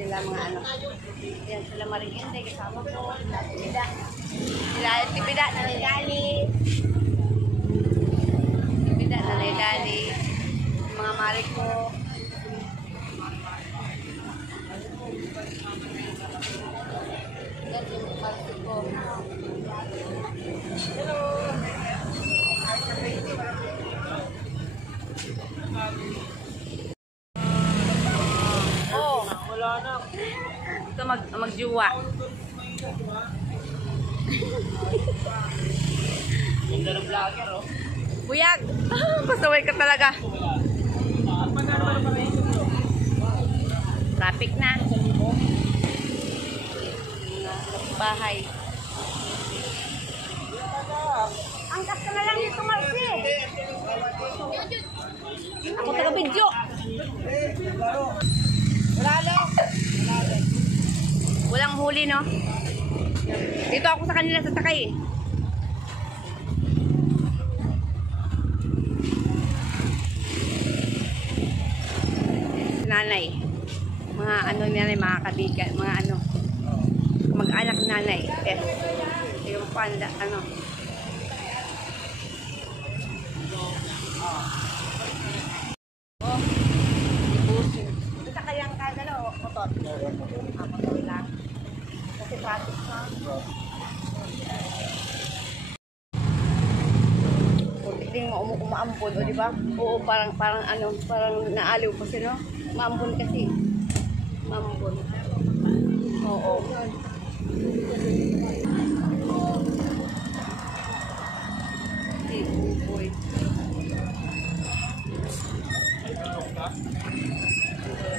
sila mga ano. Yan sila Marigende, kasama ko. Sila Tibida na Lali. Tibida na Lali. Mga mari ko. Yan yung mari ko. Hello. Oh, wala na. Ito magjuwa. Ganda ng vlogger, oh. Buyag! Pasaway ka talaga. Traffic na. Bahay. Angkas ka na lang dito, Marcy. Ako taga-video. Walang huli, no? Dito ako sa kanila sa sakay, eh. Nanay. Mga ano nanay, mga kabigan, mga ano. Mag-anak nanay. Pero, yung panda, ano. Motor. Motor lang. Kasi traffic na. Hindi mo umaambon, o di ba? Oo, parang ano, parang naaliw kasi, no? Maambon kasi. Maambon. Oo. Boy.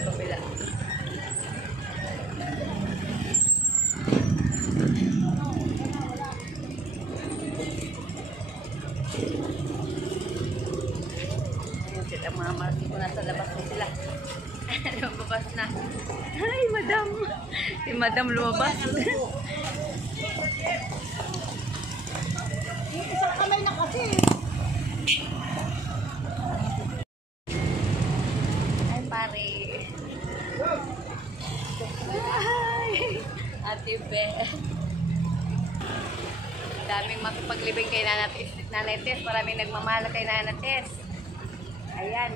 Kabila. Mga marami ko nasa labas na sila. Lumabas na. Ay, madam. Si madam lumabas. Isang kamay na kasi. Ay, pare. Ay, Ate Be. Daming makipaglibing kay Nanay Tess. Maraming nagmamahal kay Nanay Tess. Ayan,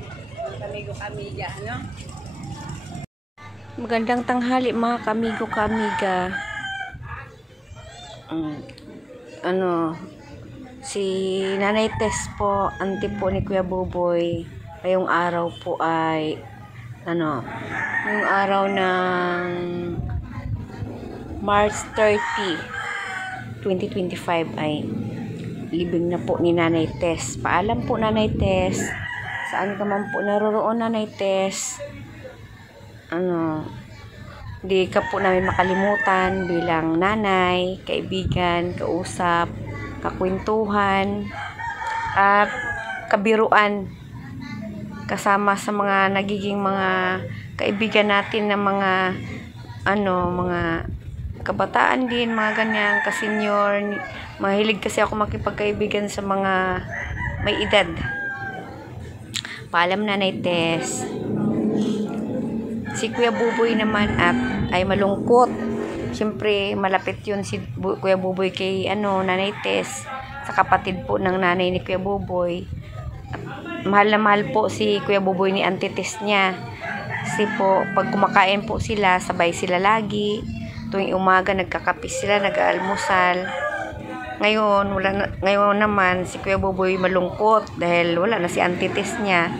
kamigo kamiga, ano? Magandang tanghali mga kamigo kamiga. Ano, si Nanay Tess po, auntie po ni Kuya Buboy. Ngayong araw po ay ano, ngayong araw ng March 30, 2025 ay libing na po ni Nanay Tess. Paalam po Nanay Tess. Saan ka man po naroroon, Nanay Tess, ano, di ka po namin makalimutan bilang nanay, kaibigan, kausap, kakwentuhan, at kabiruan kasama sa mga nagiging mga kaibigan natin na mga ano, mga kabataan din, mga ganyan, kasenyor. Mahilig kasi ako makipagkaibigan sa mga may edad. Paalam Nanay Tess. Si Kuya Buboy naman ay malungkot. Siyempre, malapit yun si Kuya Buboy kay Nanay Tess, sa kapatid po ng nanay ni Kuya Buboy. At mahal na mahal po si Kuya Buboy ni Auntie Tess niya. Kasi po, pag kumakain po sila, sabay sila lagi. Tuwing umaga, nagkakape sila, nag-aalmusal. Ngayon naman si Kuya Buboy malungkot dahil wala na si Auntie Tess niya.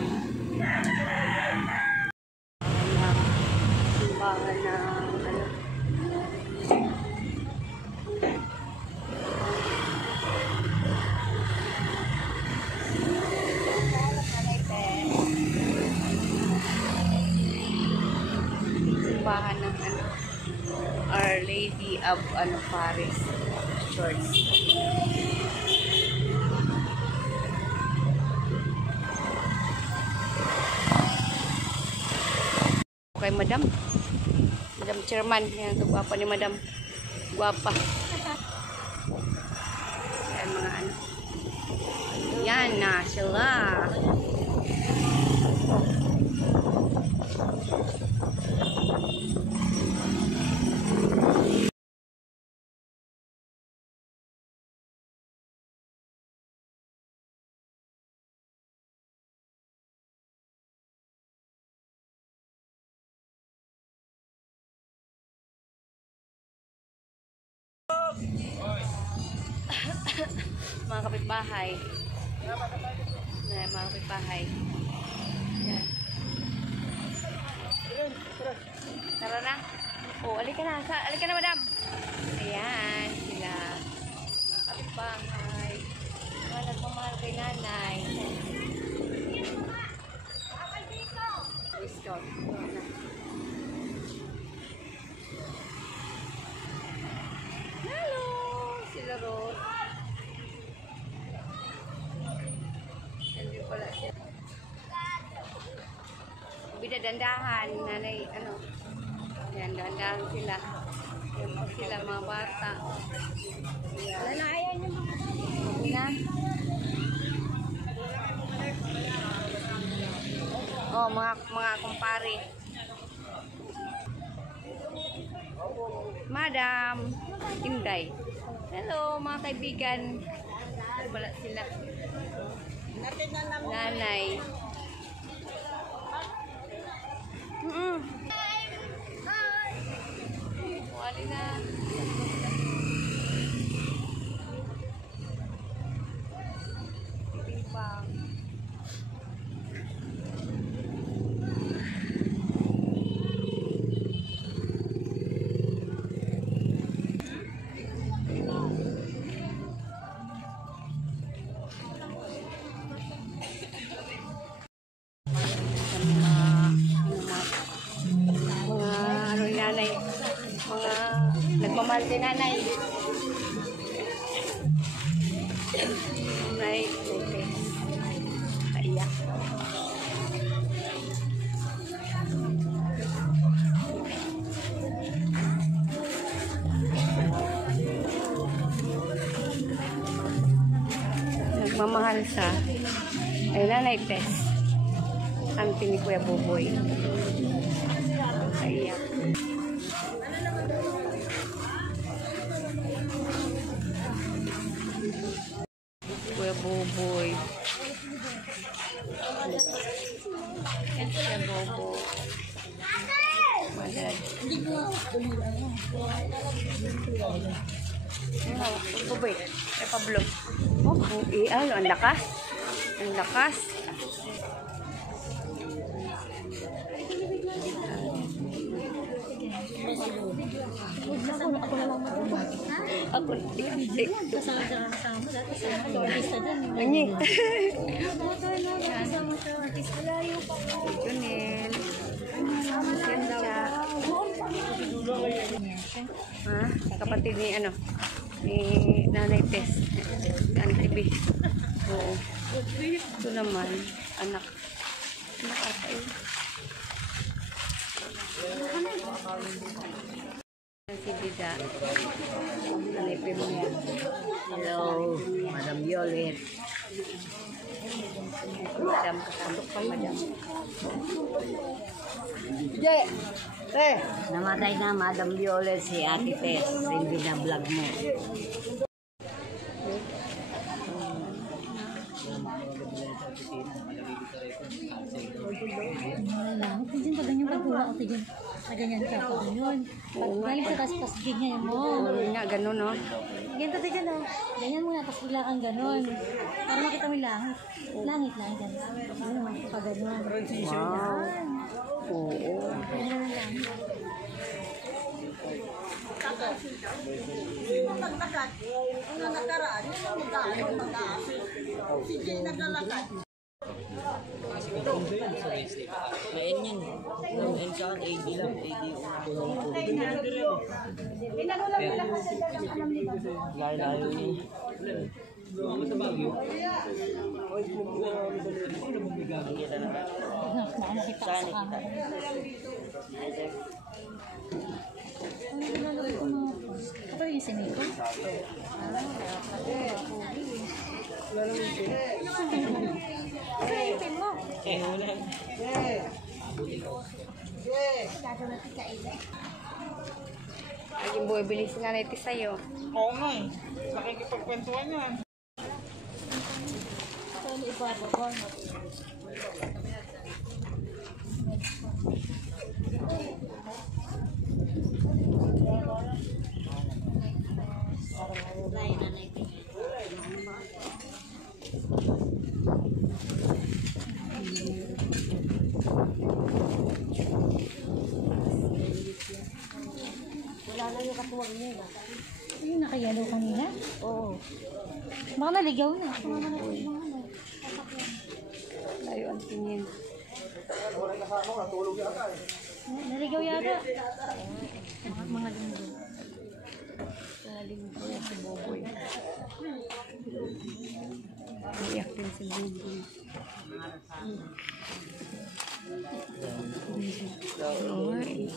Simbahan ng Our Lady of Paris Church. Okay, Madam Chairman, yan, guwapa ni Madam, guwapa. Yan mga ano, yan na sila. Mga kapitbahay. Mga kapitbahay. Yan. Tara na. Oh, alika na. Alika na, madam. Ayan, sila. Kapitbahay. Mga nagmamahal kay nanay. Discount. Hello! Sila Rose. Hindi pala siya. Bidadandahan, nanay, ano. Yan, dandahan sila. Yan po sila, mga bata. Yan. Ayan yung mga bata. Oh, mga kumpare. Madam, Inday. Hello, mga kaibigan. Wala sila. Nanay. Wali na. Timbang. Nagmamahal kay nanay. Nanay, okay. Kaiyak. Nagmamahal sa ay nanay Tess. Auntie ni Kuya Buboy. Kaiyak. Kuya Buboy. Yan siya, Bobo. Madad. Buboy. Ay, Pablo. Oh, ang lakas. Ang lakas. Ako Anyi. Junel. Ha? Kapatid ni ano? Ni Nanay Tess. Auntie B. Oo. Ito naman anak. Anak ata yun. Si Dida. Nanipin mo yan. Hello, Madam Yolet. Madam, kasandok pa, Madam. Namatay na, Madam Yolet, si Ate Tess. Hindi na vlog mo. Kasi pag ganyan pagkuha ko tigin, ganyan ka pag ganyan. Pag galing sa tas ganyan mo. Nga, ganun, no? Ganyan ka dyan, ganyan mo na, tapos bigla kang ganun. Para makita mo yung langit. Langit lang, ganyan. Ano naman, pag ganun. Wow. Oo. Ganyan ang langit. Main yan. Main sa akin, AD lang. AD. Layo-layo yun. Kita na. Nakakita sa camera. Ano nilalagay ko mga post? Kapag yung siniko? Ipin mo. Naging buhay bilis nga na ito sa'yo. Oo nga eh. Nakikipagkwentuhan yan. Paano ipapagawa? Ayun, nakayalo kanina. Oo. Baka naligaw na. Layo ang tingin. Naligaw yata. Mga linggo. Galing po yan si Boboy. Iyak din si Boboy. Oo nga eh.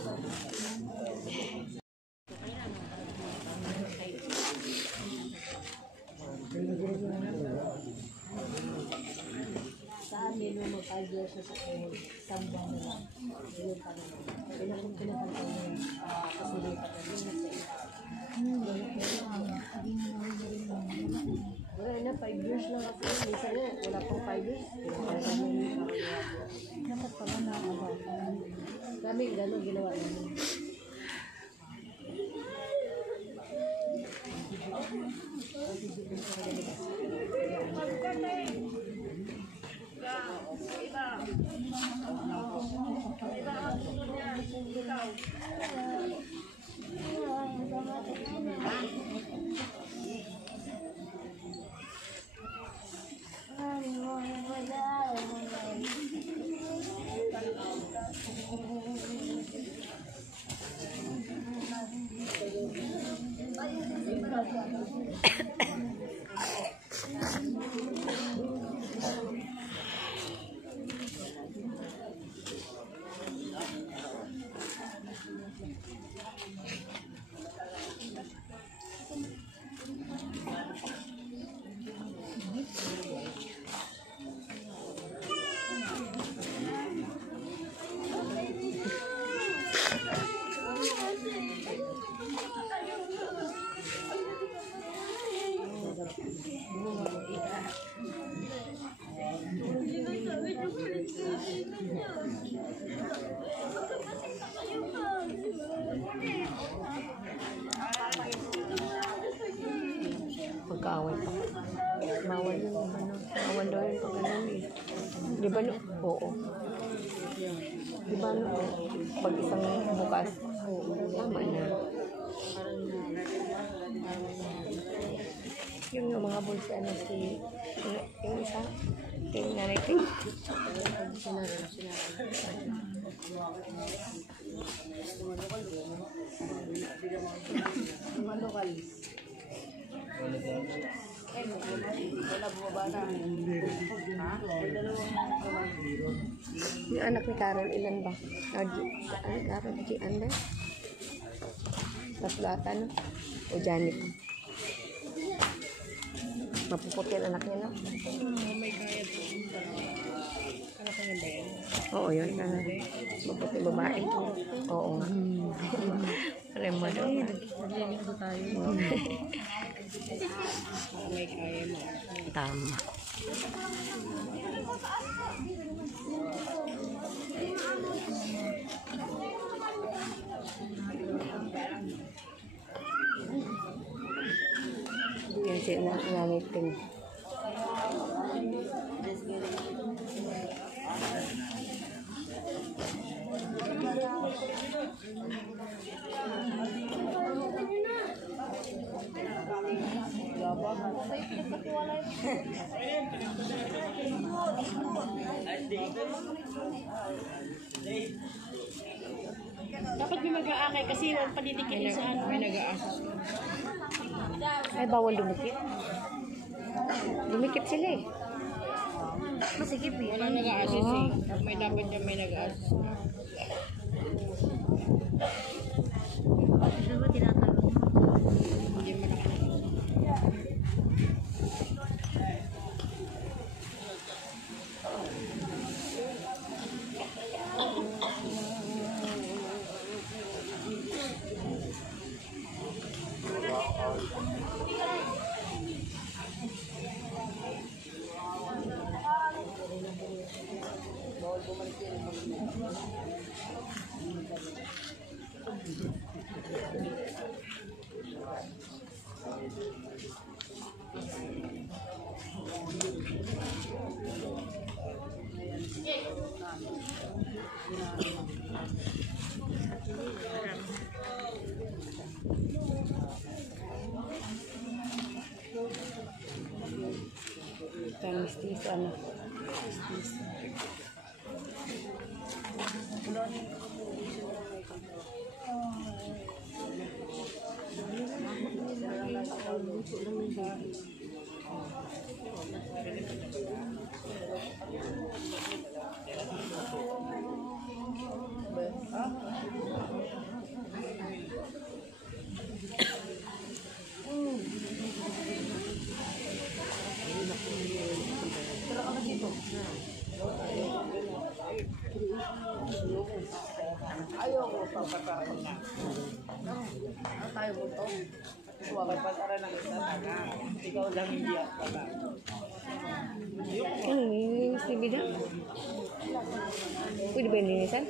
Wala na, 5 years lang kasi. Minsan nga, wala pang 5 years. Dapat pala nakakabal. Kami, gano'n ginawa namin. Pagkaaway pa. Bawal yun. Bawal daw yun pag ganun eh. Di ba no? Oo. Di ba no? Pag isang bukas, tama na. Yung mga boys, ano yung isa, yung nanay ting. Yung anak ni Carol, ilan ba? Ano Carol? Ano? Tatlata, no? O Janet? Mapuputi ang anak niya, no? May kaya po. Ano kanya ba yan? Oo, yun. Maputi babae. Oo. Alam mo daw. Naglilinggo tayo. May kaya mo. Tama. Yan si nanay ting. Dapat may mag-aakay kasi palitikin sa ano. May nag-aasos. Ay, bawal dumikit. Dumikit sila eh. Masigip eh. Wala nag-aasos eh. May dapat niya may nag-aasos. Ano ba tinatanong? Hindi mo na Mistis, ano? Ano, nilinis ni Bida? Pwede ba nilinisan?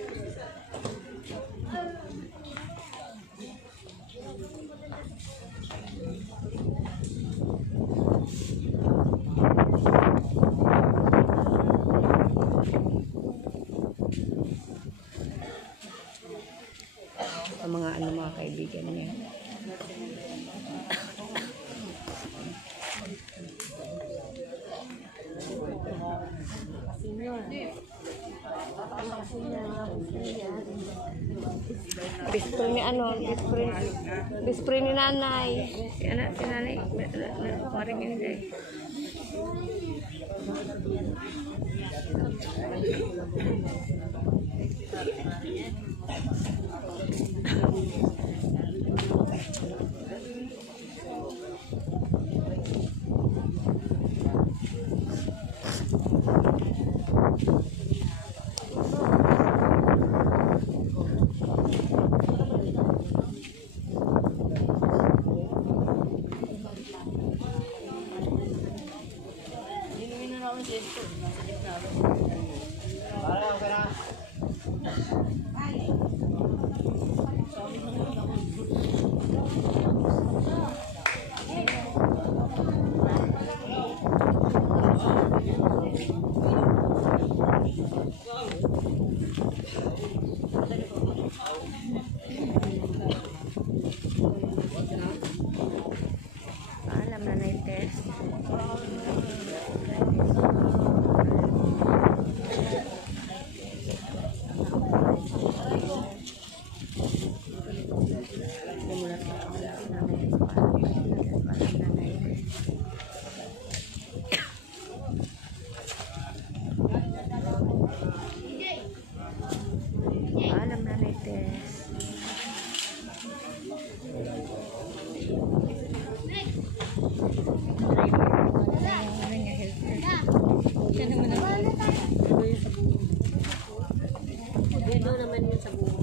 Ang mga mga kaibigan niya. Best friend ni best friend ni nanay. Si anak si nanay, paring ini deh. Alam na test. Alam na test. Siya naman ang Dito naman yun sa buho.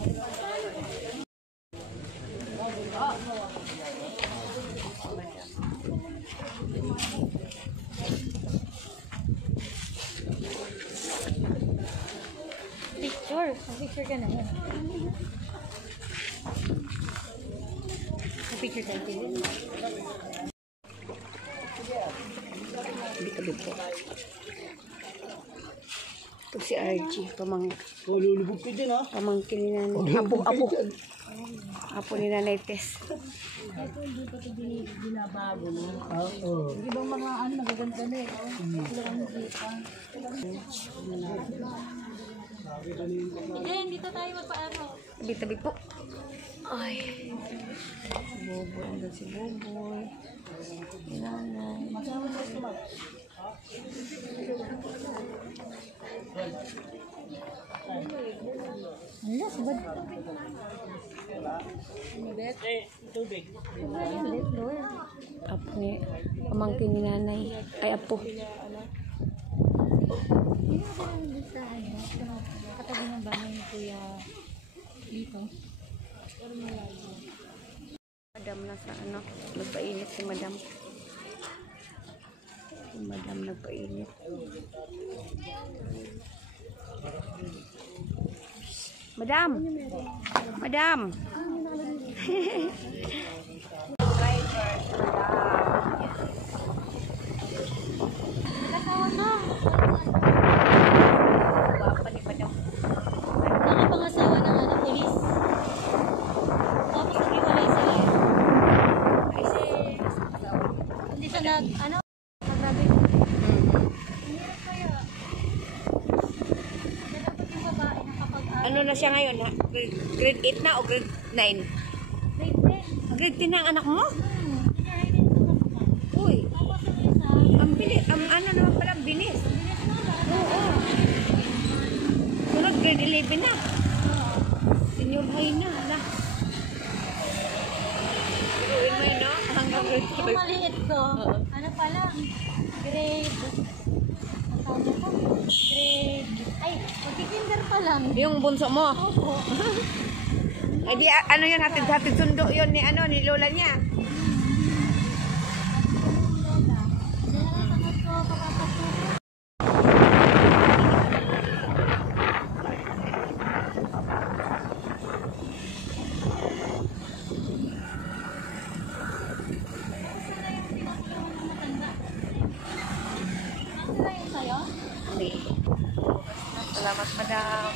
picture. Picture ka naman. Picture ka natin. Bito-bito. Ito si RG, Lulubog ka dyan, ha? pamangkin ni nanay. Apo ni nanay Tess. Ito hindi pa ito binabago. Oo. Yung ibang mga ano, nagaganda na eh. Sila ang kita. Then, dito tayo magpaano. Tabi-tabi po. Ay. Si Boboy. Andun si Boboy. Si nanay. Ano, sabad. Tubig. Ulit, Lord. Apo ni pamangkin ni nanay. Ay, apo. Hindi mo ba namin sa ano, katabi ng bahay ni Kuya dito. Madam na sa ano, nagpainit si madam. Si madam nagpainit. Madam! Madam! Nakapangasawa na ano na siya ngayon? Ha? Grade 8 na o grade 9? Grade 10 na ang anak mo? Uy, ang bilis. Ano naman pala, ang bilis. Oo. Sunod, grade 11 na. Senior high na. Ala. Pero may na, hanggang grade Yung 12. maliit ko, ano pa lang, grade, ang tawag nito? Ay, magkikinder pa lang. Yung bunso mo. Opo. Eh di, ano yun, hatid sundo yun ni, ano, ni lola niya. Sinalatanod ko, papapasok. Hindi. Salamat, madam.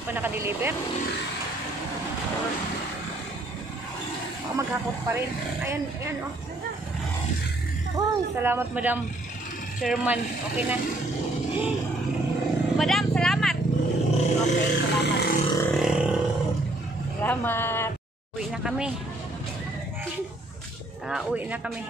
Pa naka-deliver? Ako maghakot pa rin. Ayan, ayan, oh. Oh, salamat, madam. Chairman, okay na. Madam, salamat. Okay, salamat. Salamat. Uwi na kami. Uwi na kami.